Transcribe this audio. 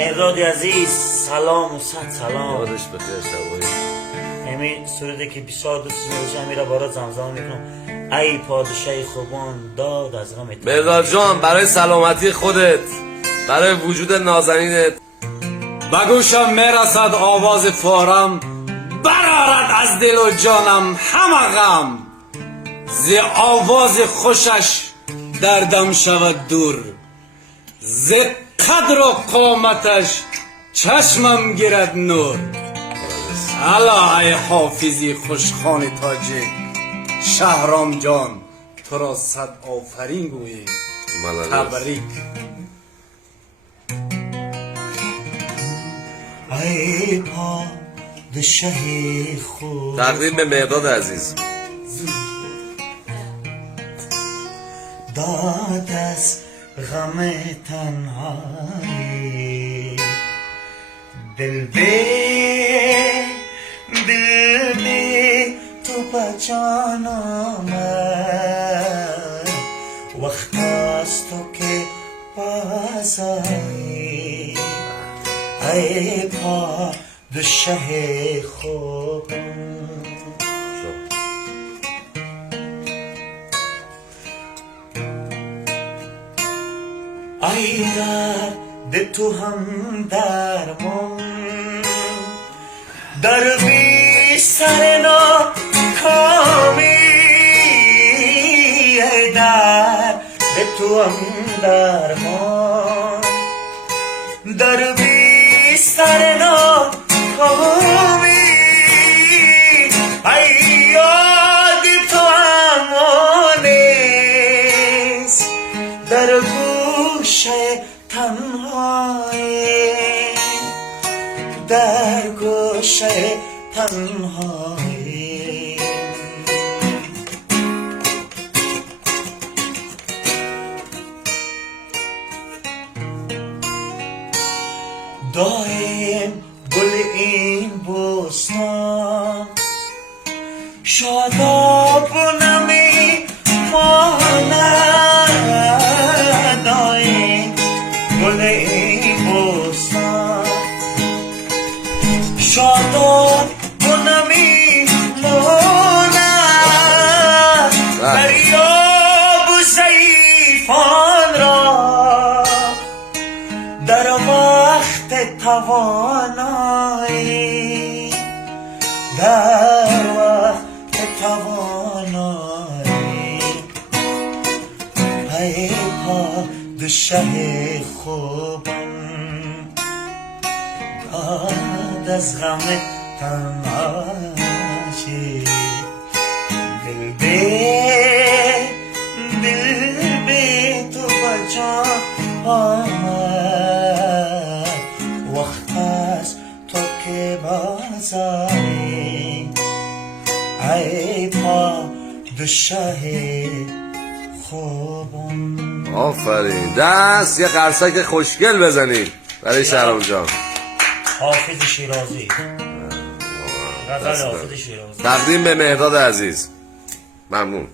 مهرداد عزیز سلام و صد سلام. یادش بخیر شبایی. همین صورته که 22 سال میره برات زمزمه میکنم ای پادشاه خوبان داد از غم مهرداد جان، برای سلامتی خودت، برای وجود نازنینت بگوشم میرسد آواز فارم، برآرد از دل و جانم همه غم. ز آواز خوشش دردم شود دور، ز قدر و قامتش چشمم گیرد نور. الا ای حافظی خوشخوان تاجی، شهرام جان تو را صد آفرین گویی. تبریک. ای پادشاه خوب تقدیم به مهرداد عزیز. داد از غم تنهایی دل به تو بجان آمد، وقت است تو که بازایی ای پادشاه خوب. ای درد تو هم درمان در بی سر ناکامی، ای درد تو هم درمان در بی سر ناکامی، ای یاد تو امانیست در گوشه تنهایی، در گوشه تنهایی. دایم گل این بستان شاداب و نمی ماند، دایم گل این بستان شاداب و نمی ماند، دریاب و ضعیفان را در وقت توانایی، در وقت توانایی ای پادشاه خوبم داد از غم تنهایی دل به تو بجان آمد، وقت است تو که بازایی ای پادشاه خوبم. آفرین. دست یه قرصک خوشگل بزنید برای شهرام جان. حافظ شیرازی، غزل حافظ شیرازی. تقدیم به مهرداد عزیز. ممنون.